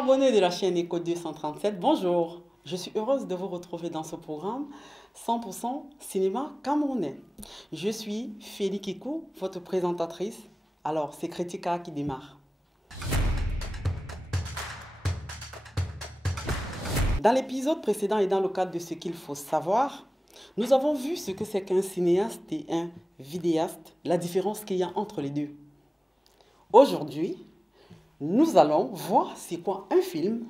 abonnés de la chaîne Éco 237, bonjour. Je suis heureuse de vous retrouver dans ce programme 100% cinéma camerounais. Je suis Féli Kikou, votre présentatrice. Alors, c'est Critica qui démarre. Dans l'épisode précédent et dans le cadre de ce qu'il faut savoir, nous avons vu ce que c'est qu'un cinéaste et un vidéaste, la différence qu'il y a entre les deux. Aujourd'hui, nous allons voir c'est quoi un film,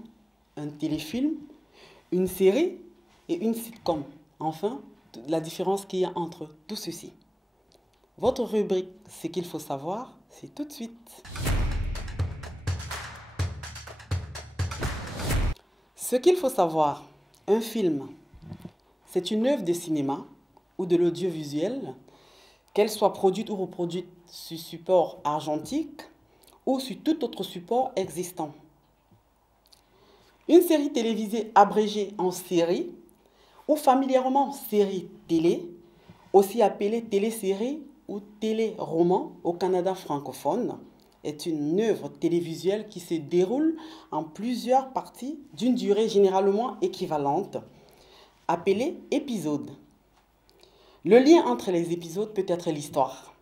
un téléfilm, une série et une sitcom. Enfin, la différence qu'il y a entre tout ceci. Votre rubrique, ce qu'il faut savoir, c'est tout de suite. Ce qu'il faut savoir, un film, c'est une œuvre de cinéma ou de l'audiovisuel, qu'elle soit produite ou reproduite sur support argentique ou sur tout autre support existant. Une série télévisée abrégée en série ou familièrement série télé, aussi appelée télésérie ou téléroman au Canada francophone, est une œuvre télévisuelle qui se déroule en plusieurs parties d'une durée généralement équivalente, appelée épisode. Le lien entre les épisodes peut être l'histoire,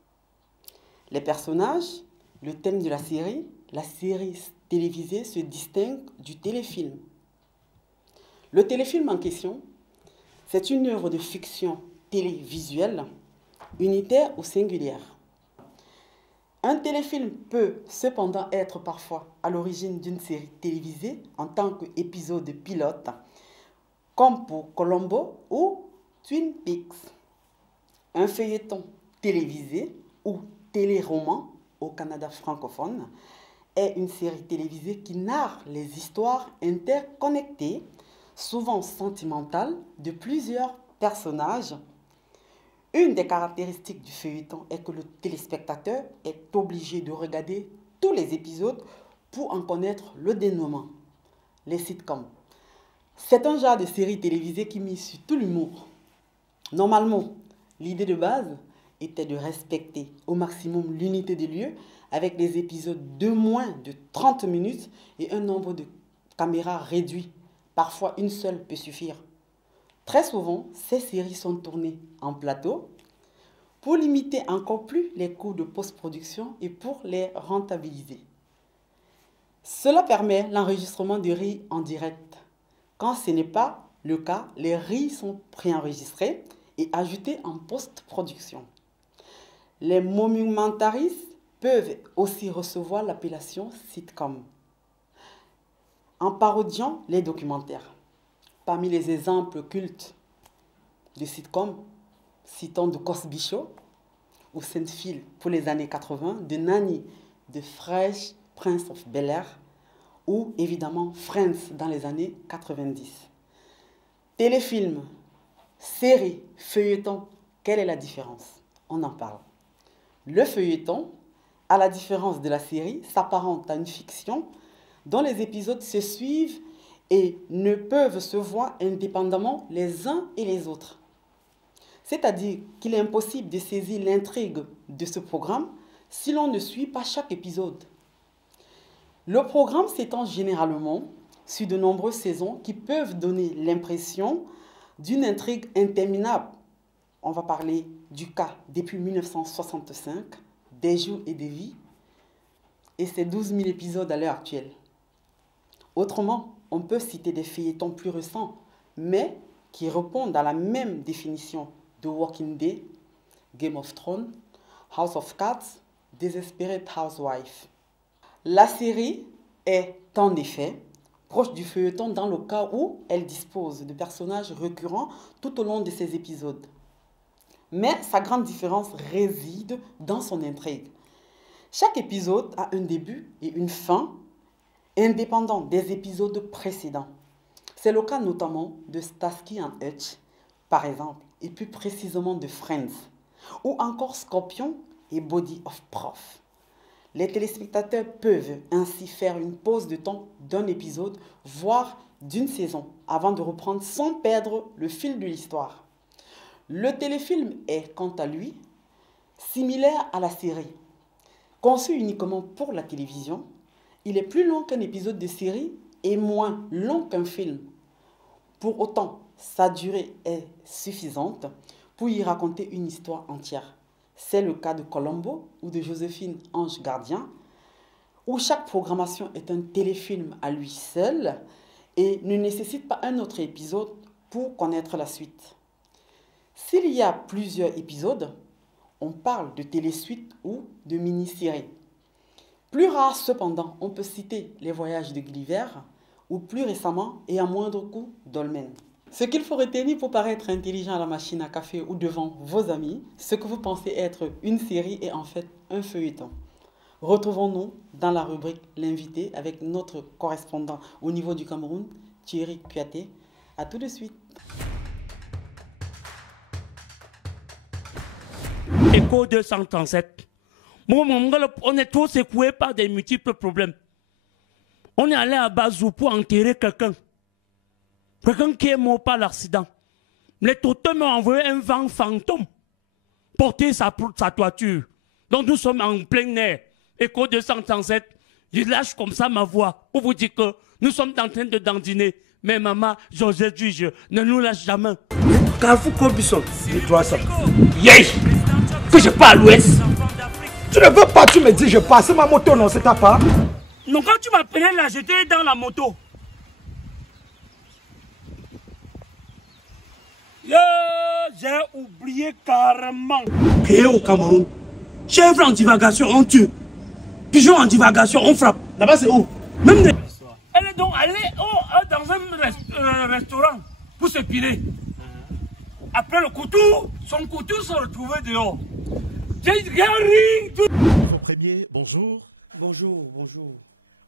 les personnages, le thème de la série télévisée se distingue du téléfilm. Le téléfilm en question, c'est une œuvre de fiction télévisuelle, unitaire ou singulière. Un téléfilm peut cependant être parfois à l'origine d'une série télévisée en tant qu'épisode pilote, comme pour Columbo ou Twin Peaks. Un feuilleton télévisé ou téléroman au Canada francophone est une série télévisée qui narre les histoires interconnectées, souvent sentimentales, de plusieurs personnages. Une des caractéristiques du feuilleton est que le téléspectateur est obligé de regarder tous les épisodes pour en connaître le dénouement. Les sitcoms. C'est un genre de série télévisée qui mise sur tout l'humour. Normalement, l'idée de base était de respecter au maximum l'unité de lieu avec des épisodes de moins de 30 minutes et un nombre de caméras réduit. Parfois, une seule peut suffire. Très souvent, ces séries sont tournées en plateau pour limiter encore plus les coûts de post-production et pour les rentabiliser. Cela permet l'enregistrement de rires en direct. Quand ce n'est pas le cas, les rires sont préenregistrés et ajoutés en post-production. Les momentaristes peuvent aussi recevoir l'appellation sitcom en parodiant les documentaires. Parmi les exemples cultes de sitcom, citons The Cosby Show ou Seinfeld pour les années 80, The Nanny de Fresh Prince of Bel-Air ou évidemment Friends dans les années 90. Téléfilm, série, feuilleton, quelle est la différence? On en parle. Le feuilleton, à la différence de la série, s'apparente à une fiction dont les épisodes se suivent et ne peuvent se voir indépendamment les uns et les autres. C'est-à-dire qu'il est impossible de saisir l'intrigue de ce programme si l'on ne suit pas chaque épisode. Le programme s'étend généralement sur de nombreuses saisons qui peuvent donner l'impression d'une intrigue interminable. On va parler du cas depuis 1965, des jours et des vies, et ses 12 000 épisodes à l'heure actuelle. Autrement, on peut citer des feuilletons plus récents, mais qui répondent à la même définition de Walking Dead, Game of Thrones, House of Cards, Desperate Housewives. La série est en effet proche du feuilleton dans le cas où elle dispose de personnages récurrents tout au long de ses épisodes. Mais sa grande différence réside dans son intrigue. Chaque épisode a un début et une fin indépendants des épisodes précédents. C'est le cas notamment de Starsky and Hutch, par exemple, et plus précisément de Friends, ou encore Scorpion et Body of Proof. Les téléspectateurs peuvent ainsi faire une pause de temps d'un épisode, voire d'une saison, avant de reprendre sans perdre le fil de l'histoire. Le téléfilm est, quant à lui, similaire à la série. Conçu uniquement pour la télévision, il est plus long qu'un épisode de série est moins long qu'un film. Pour autant, sa durée est suffisante pour y raconter une histoire entière. C'est le cas de Colombo ou de Joséphine Ange Gardien, où chaque programmation est un téléfilm à lui seul et ne nécessite pas un autre épisode pour connaître la suite. S'il y a plusieurs épisodes, on parle de télésuite ou de mini-série. Plus rare cependant, on peut citer Les Voyages de Gulliver ou plus récemment et à moindre coût Dolmen. Ce qu'il faut retenir pour paraître intelligent à la machine à café ou devant vos amis, ce que vous pensez être une série est en fait un feuilleton. Retrouvons-nous dans la rubrique L'invité avec notre correspondant au niveau du Cameroun, Thierry Kuaté. A tout de suite. Écho 237. On est tous secoués par des multiples problèmes. On est allé à Bazou pour enterrer quelqu'un. Quelqu'un qui est mort par l'accident. Les totems m'ont envoyé un vent fantôme. Porter sa toiture. Donc nous sommes en plein air. Écho 237. Je lâche comme ça ma voix pour vous dire que nous sommes en train de dandiner. Mais maman, Georges Juge, ne nous lâche jamais. Carrefour Corbisson, dis-toi ça. Yeah! Que je pars à l'ouest. Tu ne veux pas, tu me dis je passe ma moto, non, c'est ta part. Non, quand tu m'appelais là, j'étais dans la moto. J'ai oublié carrément. Et au Cameroun, chèvre en divagation, on tue. Pigeon en divagation, on frappe. Là-bas, c'est où? Même des... Elle est donc allée dans un restaurant pour se piler. Après le couteau, son couteau se retrouvait dehors. Niveau premier, bonjour. Bonjour, bonjour.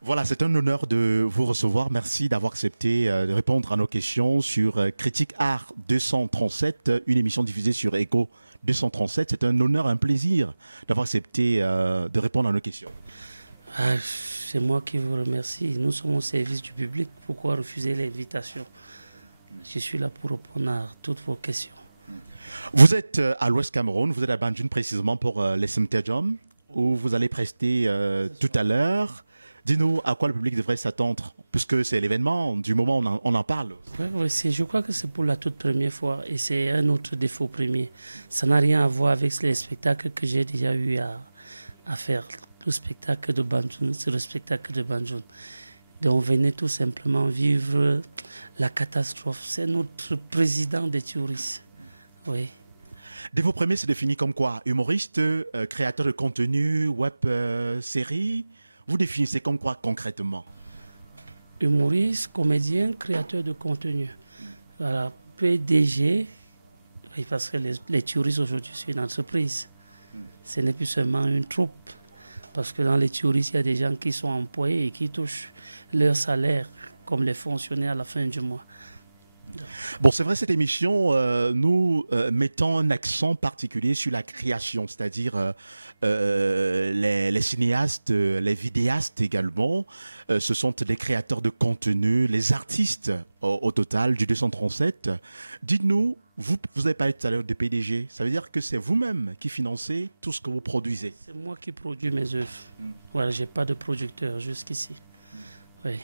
Voilà, c'est un honneur de vous recevoir. Merci d'avoir accepté de répondre à nos questions sur Critique Art 237, une émission diffusée sur Echo 237. C'est un honneur, un plaisir d'avoir accepté de répondre à nos questions. Ah, c'est moi qui vous remercie. Nous sommes au service du public. Pourquoi refuser l'invitation? Je suis là pour répondre à toutes vos questions. Vous êtes à l'Ouest Cameroun, vous êtes à Banjul précisément pour les Simtejom, où vous allez prester tout à l'heure. Dis-nous à quoi le public devrait s'attendre, puisque c'est l'événement, du moment où on en parle. Oui, je crois que c'est pour la toute première fois et c'est un autre défaut premier. Ça n'a rien à voir avec les spectacles que j'ai déjà eu à faire. Le spectacle de Banjul, c'est le spectacle de Banjul. Donc on venait tout simplement vivre la catastrophe. C'est notre président des touristes. Oui. Défaut premier, c'est défini comme quoi? Humoriste, créateur de contenu, web série. Vous définissez comme quoi concrètement? Humoriste, comédien, créateur de contenu. Voilà, PDG, oui, parce que les touristes aujourd'hui, c'est une entreprise. Ce n'est plus seulement une troupe. Parce que dans les touristes, il y a des gens qui sont employés et qui touchent leur salaire comme les fonctionnaires à la fin du mois. Bon, c'est vrai, cette émission, nous mettons un accent particulier sur la création, c'est-à-dire les cinéastes, les vidéastes également. Ce sont des créateurs de contenu, les artistes au total du 237. Dites-nous, vous avez parlé tout à l'heure de PDG, ça veut dire que c'est vous-même qui financez tout ce que vous produisez? C'est moi qui produis mes œuvres. Voilà, j'ai pas de producteur jusqu'ici. Oui.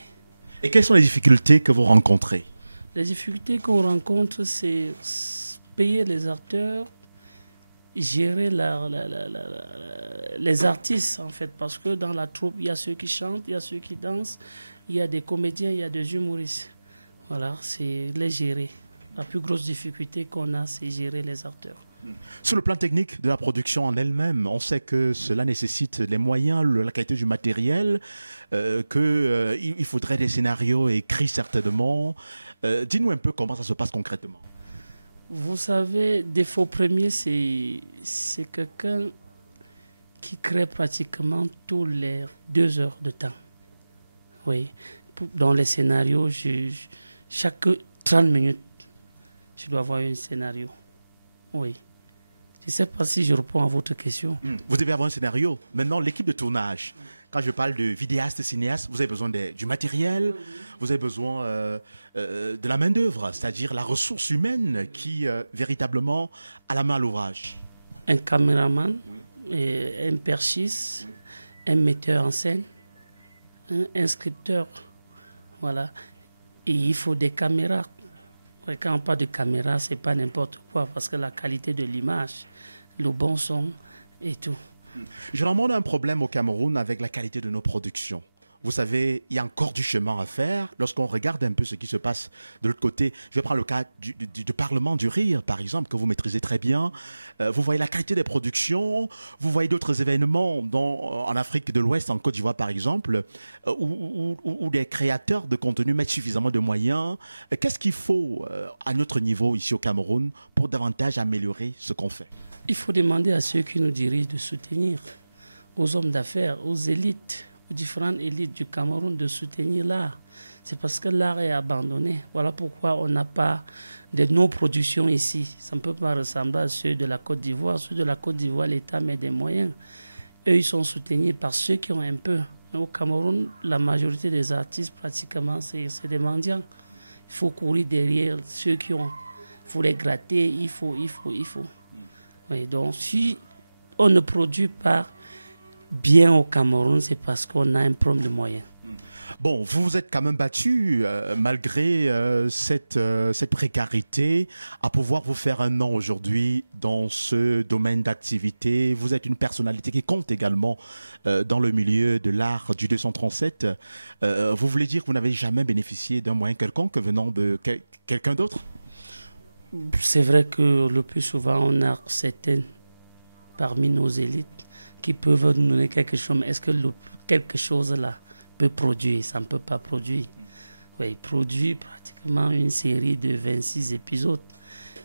Et quelles sont les difficultés que vous rencontrez? Les difficultés qu'on rencontre, c'est payer les acteurs, gérer les artistes, en fait, parce que dans la troupe, il y a ceux qui chantent, il y a ceux qui dansent, il y a des comédiens, il y a des humoristes. Voilà, c'est les gérer. La plus grosse difficulté qu'on a, c'est gérer les acteurs. Sur le plan technique de la production en elle-même, on sait que cela nécessite les moyens, la qualité du matériel, qu'il faudrait des scénarios écrits certainement. Dis-nous un peu comment ça se passe concrètement. Vous savez, défaut premier, c'est quelqu'un qui crée pratiquement tous les 2 heures de temps. Oui. Dans les scénarios, chaque 30 minutes, je dois avoir un scénario. Oui. Je ne sais pas si je réponds à votre question. Vous devez avoir un scénario. Maintenant, l'équipe de tournage, quand je parle de vidéaste, cinéaste, vous avez besoin du matériel, vous avez besoin de la main-d'œuvre, c'est-à-dire la ressource humaine qui véritablement a la main à l'ouvrage. Un caméraman, un perchiste, un metteur en scène, un scripteur. Voilà. Et il faut des caméras. Ouais, quand on parle de caméra, c'est pas n'importe quoi, parce que la qualité de l'image, le bon son et tout. Généralement, on a un problème au Cameroun avec la qualité de nos productions. Vous savez, il y a encore du chemin à faire. Lorsqu'on regarde un peu ce qui se passe de l'autre côté, je vais prendre le cas du Parlement du Rire, par exemple, que vous maîtrisez très bien. Vous voyez la qualité des productions, vous voyez d'autres événements en Afrique de l'Ouest, en Côte d'Ivoire, par exemple, où des créateurs de contenu mettent suffisamment de moyens. Qu'est-ce qu'il faut, à notre niveau, ici au Cameroun, pour davantage améliorer ce qu'on fait? Il faut demander à ceux qui nous dirigent de soutenir, aux hommes d'affaires, aux élites, aux différentes élites du Cameroun de soutenir l'art. C'est parce que l'art est abandonné. Voilà pourquoi on n'a pas de nos productions ici. Ça ne peut pas ressembler à ceux de la Côte d'Ivoire. Ceux de la Côte d'Ivoire, l'État met des moyens. Eux, ils sont soutenus par ceux qui ont un peu. Mais au Cameroun, la majorité des artistes, pratiquement, c'est des mendiants. Il faut courir derrière ceux qui ont. Il faut les gratter, il faut. Oui, donc, si on ne produit pas bien au Cameroun, c'est parce qu'on a un problème de moyens. Bon, vous vous êtes quand même battu, malgré cette précarité, à pouvoir vous faire un nom aujourd'hui dans ce domaine d'activité. Vous êtes une personnalité qui compte également dans le milieu de l'art du 237. Vous voulez dire que vous n'avez jamais bénéficié d'un moyen quelconque venant de quelqu'un d'autre? C'est vrai que le plus souvent, on a certaines parmi nos élites qui peuvent nous donner quelque chose. Mais est-ce que quelque chose là peut produire? Ça ne peut pas produire. Oui, produire pratiquement une série de 26 épisodes.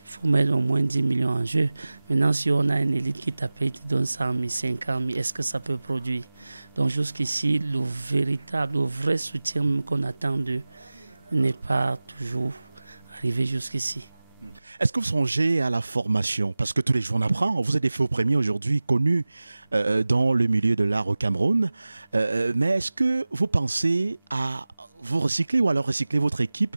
Il faut mettre au moins 10 millions en jeu. Maintenant, si on a une élite qui t'appelle, te donne 100 000, 50 000, est-ce que ça peut produire? Donc jusqu'ici, le vrai soutien qu'on attend d'eux n'est pas toujours arrivé jusqu'ici. Est-ce que vous songez à la formation? Parce que tous les jours on apprend. Vous êtes des faux premiers aujourd'hui connus dans le milieu de l'art au Cameroun. Mais est-ce que vous pensez à vous recycler ou alors recycler votre équipe?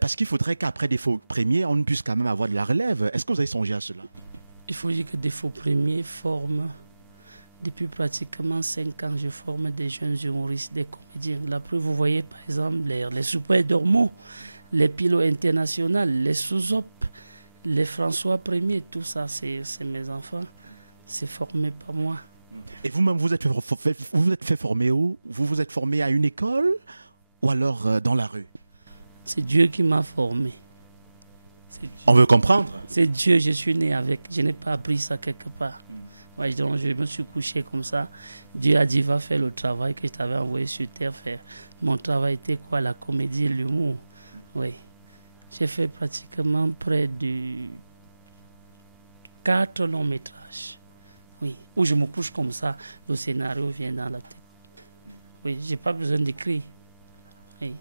Parce qu'il faudrait qu'après des faux premiers, on puisse quand même avoir de la relève. Est-ce que vous avez songé à cela? Il faut dire que des faux premiers forment. Depuis pratiquement 5 ans, je forme des jeunes humoristes, des comédiens. Là, vous voyez par exemple les Super Dormo, les Pilotes Internationaux, les Sous-Op, les François Premier, tout ça, c'est mes enfants. C'est formé par moi. Et vous-même, vous êtes fait former où? Vous vous êtes formé à une école ou alors dans la rue? C'est Dieu qui m'a formé. On veut comprendre. C'est Dieu, je suis né avec. Je n'ai pas appris ça quelque part. Ouais, donc je me suis couché comme ça. Dieu a dit, va faire le travail que je t'avais envoyé sur terre faire. Mon travail était quoi? La comédie et l'humour. Oui. J'ai fait pratiquement près de 4 longs métrages. Oui. Où je me couche comme ça, le scénario vient dans la tête. Oui, j'ai pas besoin d'écrire. Oui.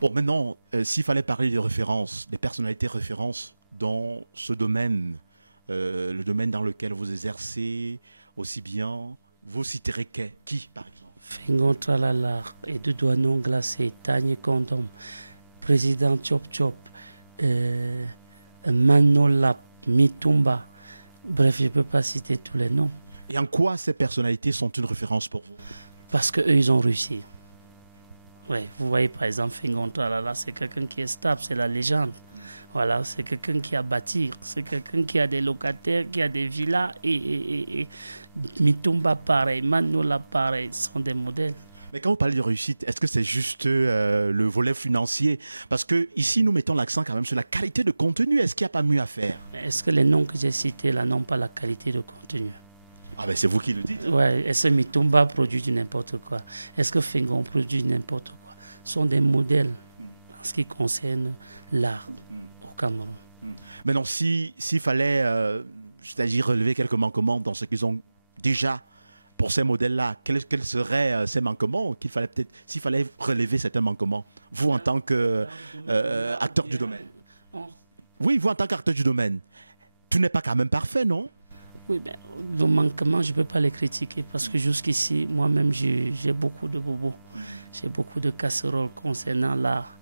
Bon, maintenant, s'il fallait parler de références, des personnalités références dans ce domaine, le domaine dans lequel vous exercez aussi bien, vous citerez qui, par exemple? Fingon Tralala, Edouard Non Glacé, Tanye Condom, Président Chop Chop, Manolap, Mitumba. Bref, je ne peux pas citer tous les noms. Et en quoi ces personnalités sont une référence pour vous? Parce qu'eux, ils ont réussi. Ouais, vous voyez, par exemple, Fingon Tralala, c'est quelqu'un qui est stable, c'est la légende. Voilà, c'est quelqu'un qui a bâti, c'est quelqu'un qui a des locataires, qui a des villas, et Mitumba pareil, Manola pareil, sont des modèles. Mais quand vous parlez de réussite, est-ce que c'est juste le volet financier? Parce que ici, nous mettons l'accent quand même sur la qualité de contenu. Est-ce qu'il n'y a pas mieux à faire? Est-ce que les noms que j'ai cités là n'ont pas la qualité de contenu? Ah ben c'est vous qui le dites. Ouais, est-ce que Mitumba produit du n'importe quoi? Est-ce que Fingon produit du n'importe quoi? Ce sont des modèles en ce qui concerne l'art au Cameroun. Maintenant, s'il fallait, c'est-à-dire relever quelques manquements dans ce qu'ils ont déjà pour ces modèles-là, quels seraient ces manquements qu'il fallait peut-être, s'il fallait relever certains manquements, vous en tant qu'acteur du domaine? Oui, vous en tant qu'acteur du domaine. Tout n'est pas quand même parfait, non? Oui, ben, le manquement, je ne peux pas les critiquer parce que jusqu'ici, moi-même, j'ai beaucoup de bobos. J'ai beaucoup de casseroles concernant l'art.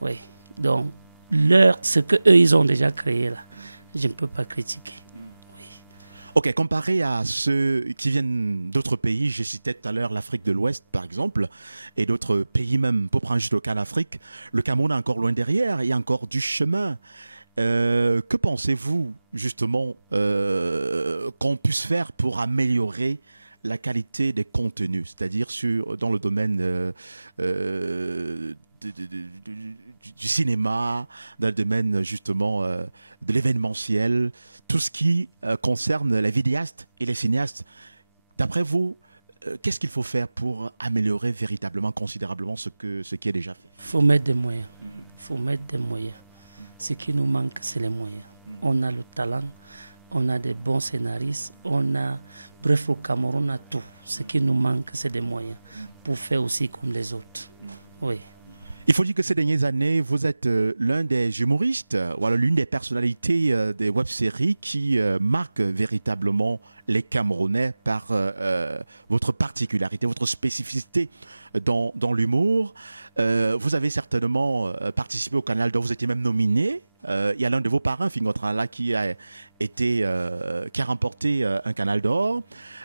Oui. Donc, ce qu'eux, ils ont déjà créé là, je ne peux pas critiquer. Oui. Ok, comparé à ceux qui viennent d'autres pays, j'ai cité tout à l'heure l'Afrique de l'Ouest par exemple, et d'autres pays même, pour prendre juste le cas d'Afrique, le Cameroun est encore loin derrière, il y a encore du chemin. Que pensez-vous justement qu'on puisse faire pour améliorer la qualité des contenus, c'est-à-dire dans le domaine du cinéma, dans le domaine justement de l'événementiel, tout ce qui concerne les vidéastes et les cinéastes. D'après vous, qu'est-ce qu'il faut faire pour améliorer véritablement, considérablement ce qui est déjà fait? Il faut mettre des moyens. Il faut mettre des moyens. Ce qui nous manque, c'est les moyens. On a le talent, on a des bons scénaristes, bref, au Cameroun, on a tout. Ce qui nous manque, c'est des moyens pour faire aussi comme les autres. Oui. Il faut dire que ces dernières années, vous êtes l'un des humoristes, ou alors l'une des personnalités des web-séries qui marquent véritablement les Camerounais par votre particularité, votre spécificité dans l'humour. Vous avez certainement participé au Canal d'Or, vous étiez même nominé. Il y a l'un de vos parrains, Fingotrala, qui a remporté un Canal d'Or.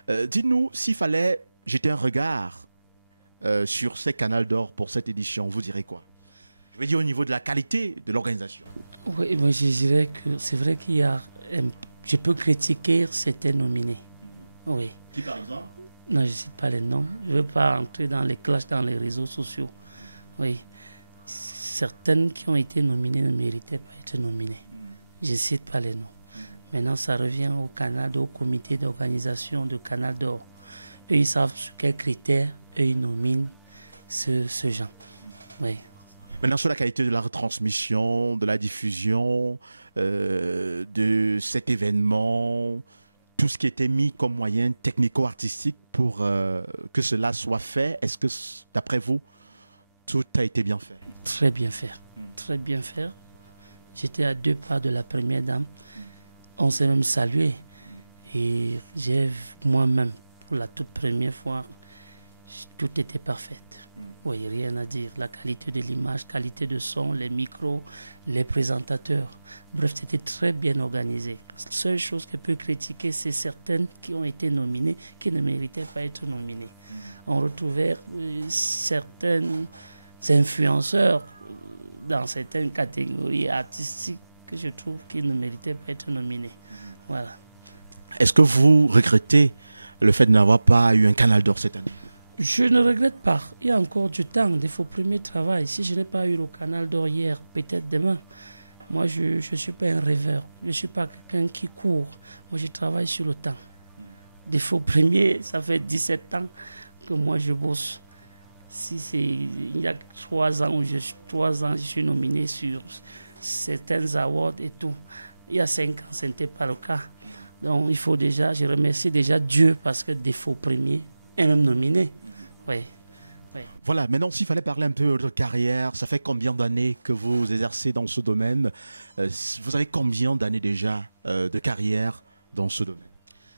Dites-nous, s'il fallait jeter un regard sur ces canaux d'or pour cette édition, vous direz quoi? Je veux dire au niveau de la qualité de l'organisation. Oui, moi je dirais que c'est vrai qu'il y a... je peux critiquer certains nominés. Oui. Qui par exemple? Non, je ne cite pas les noms. Je ne veux pas entrer dans les clashs dans les réseaux sociaux. Oui. Certaines qui ont été nominées ne méritaient pas être nominées. Je ne cite pas les noms. Maintenant, ça revient au Canal d'Or, au comité d'organisation de Canal d'Or. Eux, ils savent sur quels critères ils nominent ce genre. Oui. Maintenant, sur la qualité de la retransmission, de la diffusion, de cet événement, tout ce qui était mis comme moyen technico-artistique pour que cela soit fait, est-ce que, d'après vous, tout a été bien fait? Très bien fait. Très bien fait. J'étais à 2 pas de la première dame. On s'est même salué. Et j'ai moi-même, pour la toute première fois, tout était parfait. Oui, rien à dire. La qualité de l'image, qualité de son, les micros, les présentateurs. Bref, c'était très bien organisé. La seule chose que je peux critiquer, c'est certaines qui ont été nominées, qui ne méritaient pas être nominées. On retrouvait certains influenceurs dans certaines catégories artistiques que je trouve qu'ils ne méritaient pas être nominés. Voilà. Est-ce que vous regrettez le fait de n'avoir pas eu un Canal d'Or cette année? Je ne regrette pas. Il y a encore du temps. Il faut premier travail. Si je n'ai pas eu le Canal d'Or hier, peut-être demain. Moi, je ne suis pas un rêveur. Je ne suis pas quelqu'un qui court. Moi, je travaille sur le temps. Défaut premier, ça fait 17 ans que moi, je bosse. Il y a 3 ans, je suis nominé sur certains awards et tout. Il y a 5 ans, ce n'était pas le cas. Donc, je remercie déjà Dieu parce que défaut premier est même nominé. Oui. Oui. Voilà, maintenant s'il fallait parler un peu de votre carrière, ça fait combien d'années que vous exercez dans ce domaine? Vous avez combien d'années déjà de carrière dans ce domaine?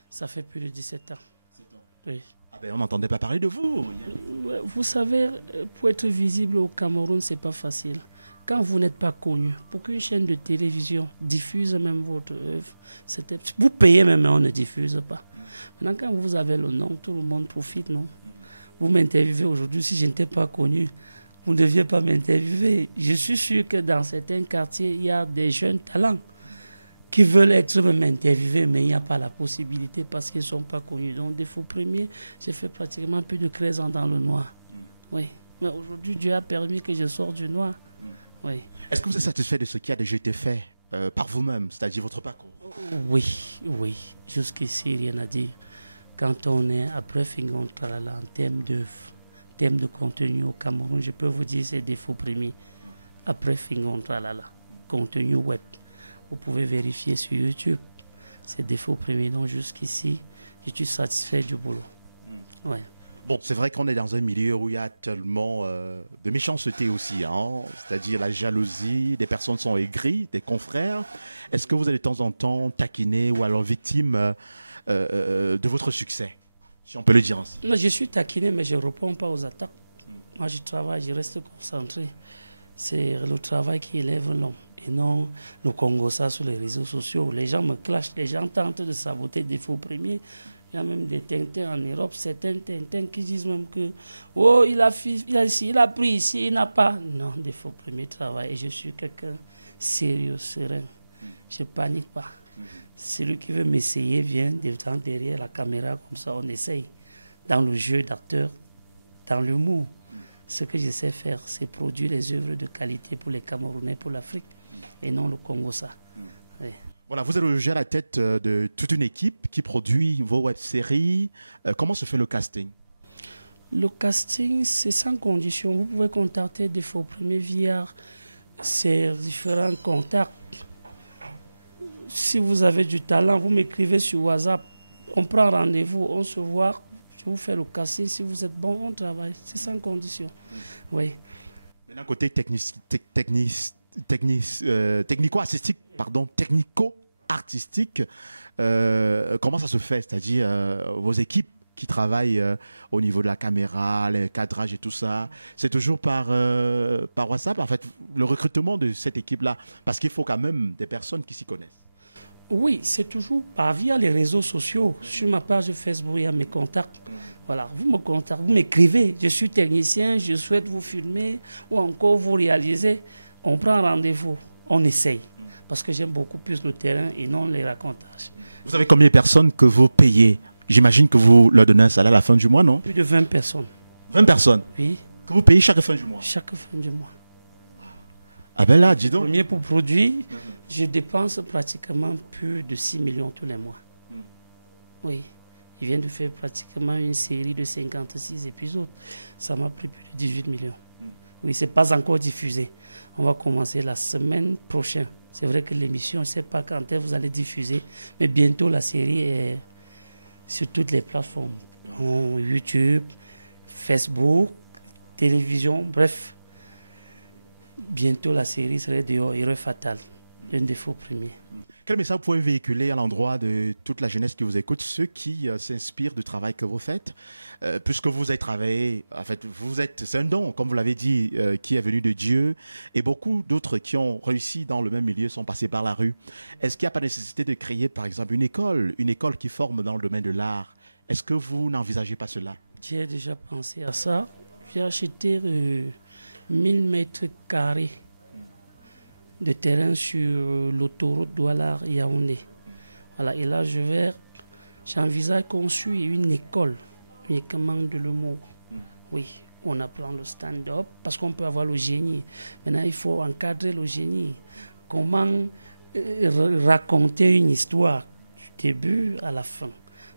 Ça fait plus de 17 ans. 17 ans. Oui. Ah ben, on n'entendait pas parler de vous. Vous savez, pour être visible au Cameroun, c'est pas facile. Quand vous n'êtes pas connu, pour qu'une chaîne de télévision diffuse même votre œuvre, vous payez même, mais on ne diffuse pas. Maintenant, quand vous avez le nom, tout le monde profite, non? Vous m'interviewez aujourd'hui, si je n'étais pas connu, vous ne deviez pas m'interviewer. Je suis sûr que dans certains quartiers, il y a des jeunes talents qui veulent être même interviewés, mais il n'y a pas la possibilité parce qu'ils ne sont pas connus. Donc, défaut premier, j'ai fait pratiquement plus de 13 ans dans le noir. Oui. Mais aujourd'hui, Dieu a permis que je sorte du noir. Oui. Est-ce que vous êtes satisfait de ce qui a déjà été fait par vous-même, c'est-à-dire votre parcours? Oui, oui. Jusqu'ici, rien à dire. Quand on est après Fingon Tralala en termes de contenu au Cameroun, je peux vous dire c'est défaut premier. Après Fingon Tralala, contenu web. Vous pouvez vérifier sur YouTube. C'est défaut premier. Donc jusqu'ici, je suis satisfait du boulot. Ouais. Bon, c'est vrai qu'on est dans un milieu où il y a tellement de méchanceté aussi, hein, c'est-à-dire la jalousie, des personnes sont aigries, des confrères. Est-ce que vous êtes de temps en temps taquiné ou alors victime de votre succès, si on peut le dire ainsi? Non, je suis taquiné, mais je ne réponds pas aux attaques. Moi, je travaille, je reste concentré. C'est le travail qui élève l'homme. et non le Congo ça sur les réseaux sociaux. Les gens me clashent, les gens tentent de saboter des faux premiers. Il y a même des Tintins en Europe, certains Tintins qui disent même que oh, il a pris ici, il n'a pas. Non, des faux premiers travaillent. Et je suis quelqu'un sérieux, serein. Je ne panique pas. Celui qui veut m'essayer vient derrière la caméra, comme ça on essaye. Dans le jeu d'acteur, dans l'humour. Ce que je sais faire, c'est produire les œuvres de qualité pour les Camerounais, pour l'Afrique, et non le Congo ça. Oui. Voilà, vous êtes aujourd'hui à la tête de toute une équipe qui produit vos web-séries. Comment se fait le casting? Le casting, c'est sans condition. Vous pouvez contacter des faux premiers via ces différents contacts. Si vous avez du talent, vous m'écrivez sur WhatsApp. On prend rendez-vous, on se voit. Je vous fais le casting. Si vous êtes bon, on travaille. C'est sans condition. Oui. Maintenant, côté technico-artistique, comment ça se fait? C'est-à-dire vos équipes qui travaillent au niveau de la caméra, le cadrage et tout ça, c'est toujours par WhatsApp, en fait, le recrutement de cette équipe-là, parce qu'il faut quand même des personnes qui s'y connaissent. Oui, c'est toujours via les réseaux sociaux. Sur ma page Facebook, il y a mes contacts. Voilà, vous me contactez, vous m'écrivez. Je suis technicien, je souhaite vous filmer ou encore vous réaliser. On prend rendez-vous, on essaye. Parce que j'aime beaucoup plus le terrain et non les racontages. Vous avez combien de personnes que vous payez? J'imagine que vous leur donnez un salaire à la fin du mois, non? Plus de 20 personnes. 20 personnes? Oui. Que vous payez chaque fin du mois? Chaque fin du mois. Ah ben là, dis donc. Premier pour produire, je dépense pratiquement plus de 6 millions tous les mois. Oui. Il vient de faire pratiquement une série de 56 épisodes. Ça m'a pris plus de 18 millions. Oui, ce n'est pas encore diffusé. On va commencer la semaine prochaine. C'est vrai que l'émission, je ne sais pas quand vous allez diffuser, mais bientôt la série est sur toutes les plateformes. YouTube, Facebook, télévision, bref. Bientôt la série serait dehors, Héros Fatal, l'un des faux premiers. Quel message vous pouvez véhiculer à l'endroit de toute la jeunesse qui vous écoute, ceux qui s'inspirent du travail que vous faites, puisque vous avez travaillé, en fait, c'est un don, comme vous l'avez dit, qui est venu de Dieu, et beaucoup d'autres qui ont réussi dans le même milieu sont passés par la rue. Est-ce qu'il n'y a pas nécessité de créer, par exemple, une école qui forme dans le domaine de l'art? Est-ce que vous n'envisagez pas cela? J'ai déjà pensé à ça. J'ai acheté 1000 mètres carrés de terrain sur l'autoroute Douala-Yaoundé. Voilà, et là, j'envisage construire une école, uniquement de l'humour. Oui, on apprend le stand-up, parce qu'on peut avoir le génie. Maintenant, il faut encadrer le génie. Comment raconter une histoire du début à la fin.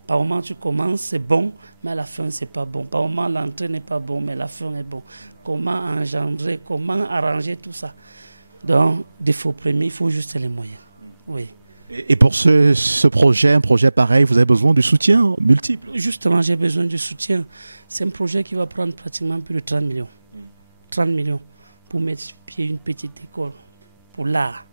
Par moment, tu commences, c'est bon, mais à la fin, c'est pas bon. Par moment, l'entrée n'est pas bon, mais la fin est bon. Comment engendrer, comment arranger tout ça? Donc, des faux premiers, il faut juste les moyens. Oui. Et pour ce projet, un projet pareil, vous avez besoin de soutien multiple? Justement, j'ai besoin de soutien. C'est un projet qui va prendre pratiquement plus de 30 millions. 30 millions pour mettre sur pied une petite école pour l'art,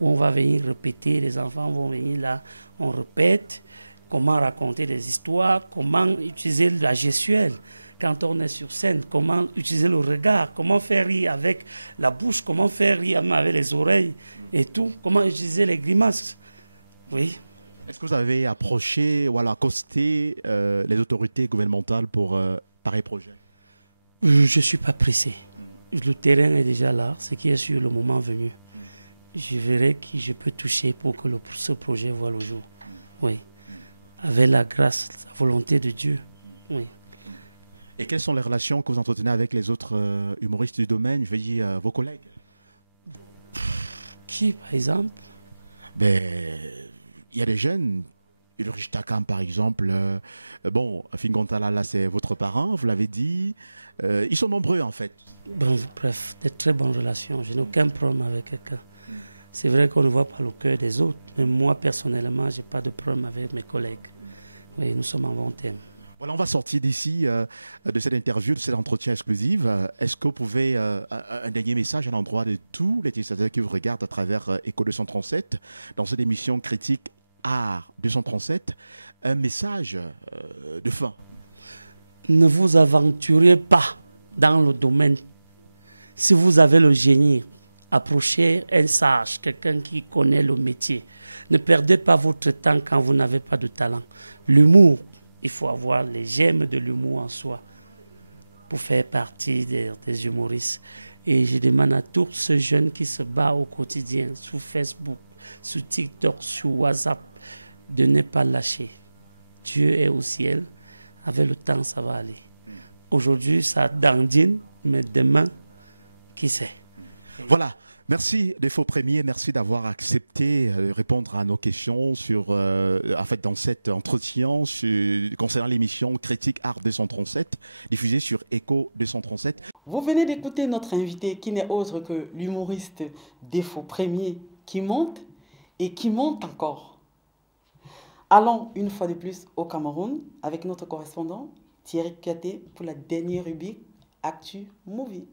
où on va venir répéter, les enfants vont venir là, on répète. Comment raconter des histoires, comment utiliser la gestuelle quand on est sur scène, comment utiliser le regard, comment faire rire avec la bouche, comment faire rire avec les oreilles et tout, comment utiliser les grimaces. Oui. Est-ce que vous avez approché, accosté les autorités gouvernementales pour pareil projet? Je ne suis pas pressé. Le terrain est déjà là, ce qui est sur le moment venu. Je verrai qui je peux toucher pour que ce projet voit le jour. Oui. Avec la grâce, la volonté de Dieu. Oui. Et quelles sont les relations que vous entretenez avec les autres humoristes du domaine, je veux dire vos collègues? Qui, par exemple? Il y a des jeunes, Ulrich Takam par exemple, Fingontala, là c'est votre parent, vous l'avez dit. Ils sont nombreux en fait. Bref, de très bonnes relations. Je n'ai aucun problème avec quelqu'un. C'est vrai qu'on ne voit pas le cœur des autres, mais moi, personnellement, je n'ai pas de problème avec mes collègues. Oui, nous sommes en bon thème. Voilà, on va sortir d'ici, de cette interview, de cet entretien exclusif. Est-ce que vous pouvez, un dernier message à l'endroit de tous les téléspectateurs qui vous regardent à travers Echo 237, dans cette émission critique Art 237, un message de fin? Ne vous aventurez pas dans le domaine. Si vous avez le génie, Approchez un sage, quelqu'un qui connaît le métier. Ne perdez pas votre temps quand vous n'avez pas de talent. L'humour, il faut avoir les gemmes de l'humour en soi pour faire partie des humoristes. Et je demande à tous ces jeunes qui se battent au quotidien sur Facebook, sur TikTok, sur WhatsApp, de ne pas lâcher. Dieu est au ciel. Avec le temps, ça va aller. Aujourd'hui, ça dandine, mais demain, qui sait? Voilà. Merci des faux premiers, merci d'avoir accepté de répondre à nos questions sur, en fait, dans cet entretien concernant l'émission Critique Art 237, diffusée sur Echo 237. Vous venez d'écouter notre invité qui n'est autre que l'humoriste des faux premiers qui monte et qui monte encore. Allons une fois de plus au Cameroun avec notre correspondant Thierry Piaté pour la dernière rubrique Actu Movie.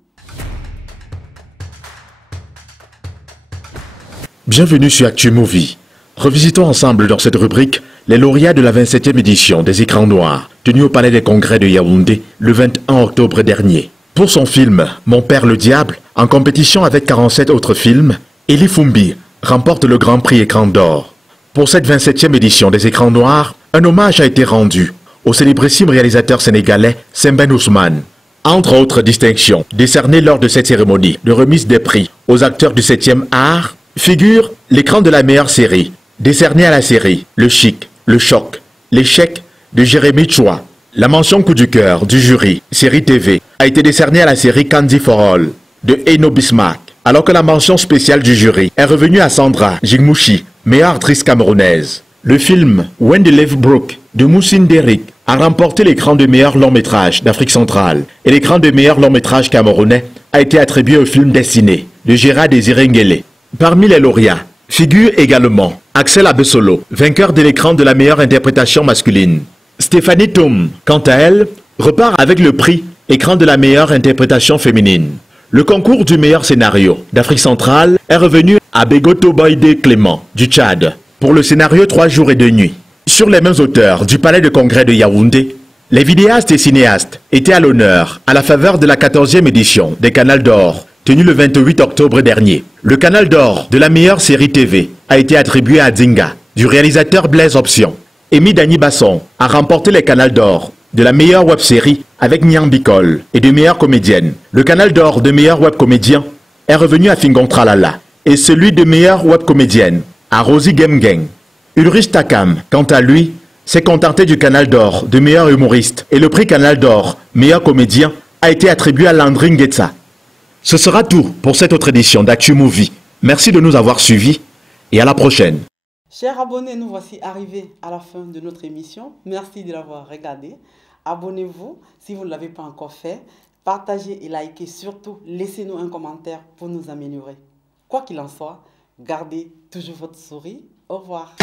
Bienvenue sur Actu Movie. Revisitons ensemble dans cette rubrique les lauréats de la 27e édition des Écrans Noirs, tenue au Palais des Congrès de Yaoundé le 21 octobre dernier. Pour son film Mon Père le Diable, en compétition avec 47 autres films, Eli Fumbi remporte le Grand Prix Écran d'Or. Pour cette 27e édition des Écrans Noirs, un hommage a été rendu au célébrissime réalisateur sénégalais Sembène Ousmane. Entre autres distinctions décernées lors de cette cérémonie de remise des prix aux acteurs du 7e art, figure l'écran de la meilleure série, décerné à la série Le Chic, Le Choc, L'échec de Jérémy Choi. La mention coup du cœur du jury, série TV, a été décernée à la série Candy for All de Eno Bismarck, alors que la mention spéciale du jury est revenue à Sandra Jigmouchi, meilleure actrice camerounaise. Le film When the Love Broke de Moussine Derrick a remporté l'écran de meilleur long métrage d'Afrique centrale et l'écran de meilleur long métrage camerounais a été attribué au film Destiné de Gérard Désiré Nguélé. Parmi les lauréats figure également Axel Abessolo, vainqueur de l'écran de la meilleure interprétation masculine. Stéphanie Tom, quant à elle, repart avec le prix écran de la meilleure interprétation féminine. Le concours du meilleur scénario d'Afrique centrale est revenu à Begoto Boydé Clément du Tchad pour le scénario 3 jours et 2 nuits. Sur les mêmes auteurs du Palais de Congrès de Yaoundé, les vidéastes et cinéastes étaient à l'honneur à la faveur de la 14e édition des Canals d'Or, tenue le 28 octobre dernier. Le Canal d'Or de la meilleure série TV a été attribué à Zinga, du réalisateur Blaise Option. Amy Dani Basson a remporté les Canals d'Or de la meilleure web-série avec Niang Bicol et de meilleure comédienne. Le Canal d'Or de meilleur web-comédien est revenu à Fingon Tralala et celui de meilleure web-comédienne à Rosie Gemgeng. Ulrich Takam, quant à lui, s'est contenté du Canal d'Or de meilleur humoriste et le prix Canal d'Or meilleur comédien a été attribué à Landry Ngetsa. Ce sera tout pour cette autre édition d'Actu Movie. Merci de nous avoir suivis et à la prochaine. Chers abonnés, nous voici arrivés à la fin de notre émission. Merci de l'avoir regardé. Abonnez-vous si vous ne l'avez pas encore fait. Partagez et likez. Surtout, laissez-nous un commentaire pour nous améliorer. Quoi qu'il en soit, gardez toujours votre souris. Au revoir.